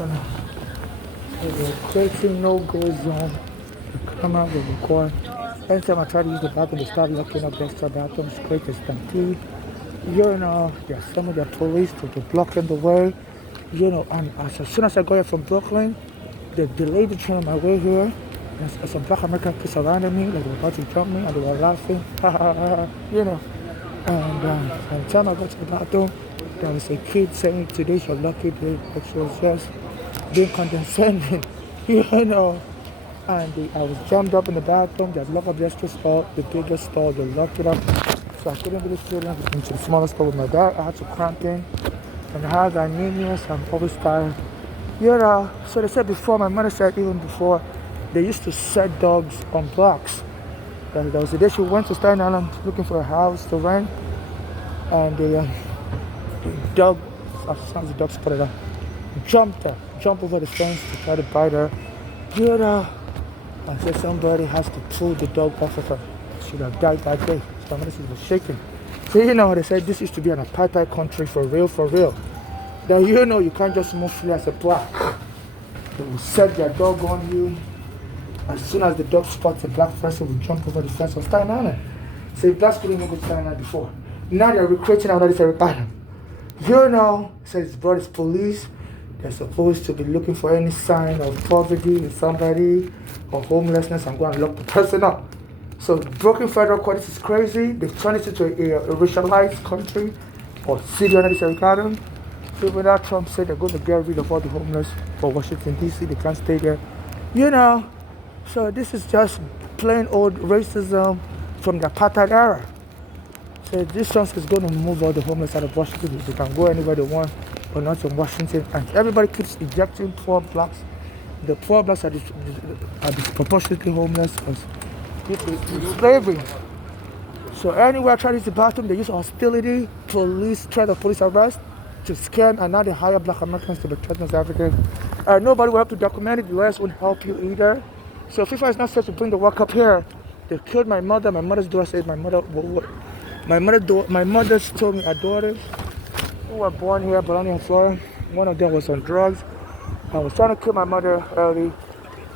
And the creating no-go zone. The camera will record. Anytime I try to use the bathroom, they start locking up the extra bathrooms, create a stampede. There's some of the police to be blocking the way. And as soon as I got here from Brooklyn, they delayed the train on my way here. And some black American kids surrounded me, like they were about to jump me, and they were laughing, by the time I got to the bathroom, there was a kid saying, "Today's your lucky day," which was just being condescending, you know. I was jammed up in the bathroom. They had locked up the extra stall, the biggest stall. They locked it up, so I couldn't really fit into the smaller stall with my bag. I had to cramp in, and I had anemia, so I'm always tired. So they said before, my mother said even before, they used to set dogs on blocks. There was a day she went to Staten Island looking for a house to rent, and the dog, as soon as the dog spotted her, jumped over the fence to try to bite her. I said somebody has to pull the dog off of her. She would have died that day. So my mother was shaking. So they said this used to be an apartheid country for real, for real. That you can't just move free as a black. They will set their dog on you. As soon as the dog spots a black person, will jump over the fence of Staten Island. So blacks couldn't even go to Staten Island before. Now they're recruiting out of this everybody. Says brothers police. They're supposed to be looking for any sign of poverty in somebody or homelessness and go and lock the person up. So broken federal court, this is crazy. They've turned it into a racialized country or city under this everybody. So when that Trump said they're going to get rid of all the homeless for Washington, D.C., they can't stay there. So this is just plain old racism from the apartheid era. So this Trump is going to move all the homeless out of Washington. They can go anywhere they want, but not in Washington. And everybody keeps ejecting poor blacks. The poor blacks are disproportionately homeless because it's slavery. So anywhere I try to use the bathroom, they use hostility, threat of police arrest to scare, and now they hire black Americans to be threatened as Africans. Nobody will have to document it. The lawyers won't help you either. So FIFA is not set to bring the work up here. They killed my mother. My mother's daughter said my mother told me her daughters who were born here, Bologna and Florida. One of them was on drugs. I was trying to kill my mother early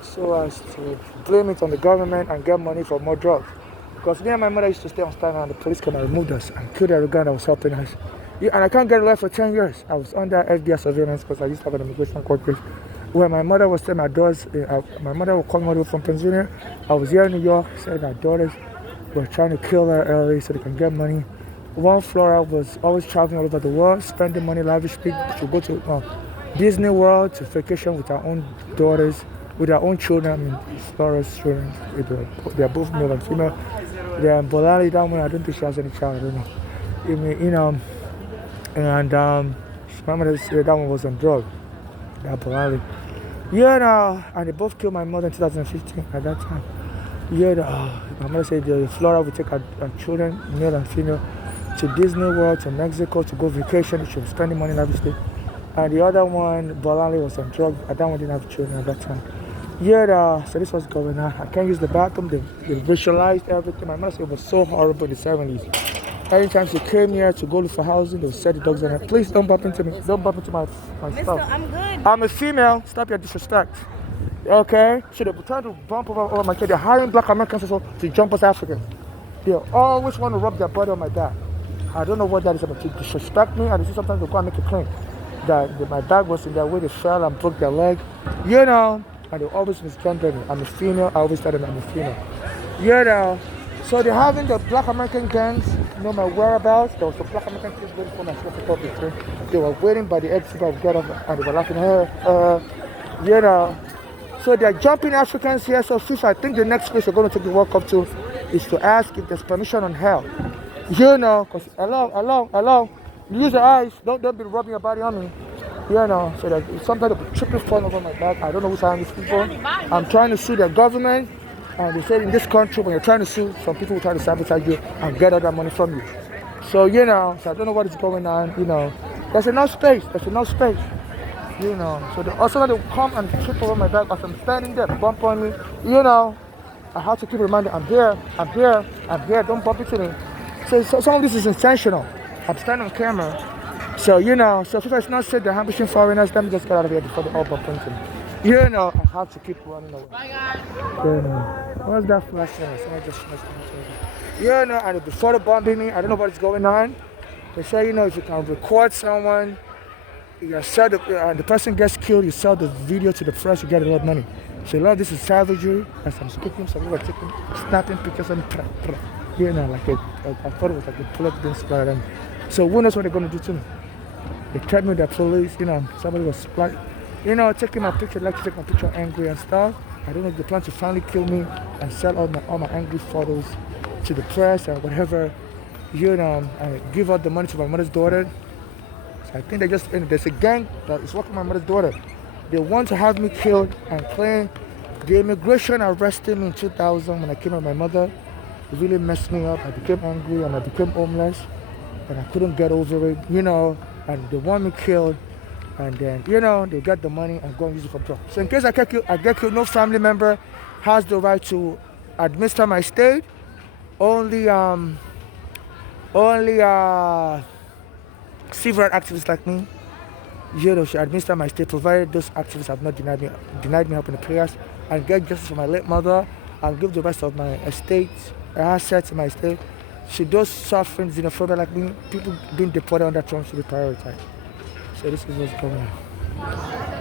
so as to blame it on the government and get money for more drugs. Because me and my mother used to stay on Staten Island and the police came and removed us and killed every guy that was helping us. And I can't get away for 10 years. I was under FBI surveillance because I used to have an immigration court case. When my mother was telling my daughters, my mother was calling me from Pennsylvania. I was here in New York, saying our daughters were trying to kill her early so they can get money. One Flora was always traveling all over the world, spending money lavishly. She would go to Disney World to vacation with her own daughters, with her own children. I mean, Flora's children. They're both male and female. They're in Bolali, that one. I don't think she has any child. I don't know. And my mother said that one was on drugs. They're Bolali. And they both killed my mother in 2015 at that time. My mother said Flora would take her children, male and female, to Disney World, to Mexico, to go vacation. She was spending money obviously. And the other one, Bolali, was on drugs. That one didn't have children at that time. So this was going on. I can't use the bathroom. They visualized everything. My mother said it was so horrible in the 70s. Anytime she came here to go look for housing, they would set the dogs on her. Please don't bump into me. Don't bump into my stuff. I'm good. I'm a female. Stop your disrespect. Okay? So they were trying to bump over my kid. They're hiring black Americans to jump us Africans. They always want to rub their body on my back. I don't know what that is about. To disrespect me, and sometimes they go and make a claim that my bag was in their way. They fell and broke their leg. And they always misgender me. I'm a female. I always tell them I'm a female. So they're having the black American gangs know my whereabouts. There was a black American kids waiting for my sister to the train. They were waiting by the exit of get off and they were laughing at her. So they're jumping Africans here. So FIFA, I think the next place we're going to take the World Cup to is to ask if there's permission on hell. Because hello. You use your eyes. Don't be rubbing your body on me. So that sometimes they'll be tripping falling over my back. I don't know who's hiring these people. I'm trying to sue their government. And they said in this country, when you're trying to sue, some people will try to sabotage you and get all that money from you. So, so I don't know what is going on, There's enough space. So they will come and trip over my back as I'm standing there, bump on me, I have to keep reminding, I'm here, don't bump into me. So some of this is intentional. I'm standing on camera So, so FIFA is not said they're ambushing foreigners. Let me just get out of here before they all bump into me. I have to keep running away. What's that flashing? Someone just smashed me. And before the bombing me, I don't know what's going on. They say, if you can record someone, you sell the person gets killed, you sell the video to the press, you get a lot of money. So a lot of this is savagery. As I'm speaking, some people are taking, snapping pictures and I thought it was like a bullet being splattered. And so who knows what they're going to do to me? They threatened me with the police, somebody was splat, taking my picture, like to take my picture angry and stuff. I don't know if they plan to finally kill me and sell all my angry photos to the press or whatever. I give out the money to my mother's daughter. So I think there's a gang that is working with my mother's daughter. They want to have me killed and claim the immigration arrested me in 2000 when I came with my mother. It really messed me up. I became angry and I became homeless and I couldn't get over it, and they want me killed. And then, they get the money and go and use it for drugs. So in case I get killed, no family member has the right to administer my estate. Only civil rights activists like me, should administer my estate, provided those activists have not denied me help in the prayers, and get justice for my late mother, and give the rest of my estate, assets in my estate. Should those suffering xenophobia like me, people being deported under Trump should be prioritized. So this is what's going on.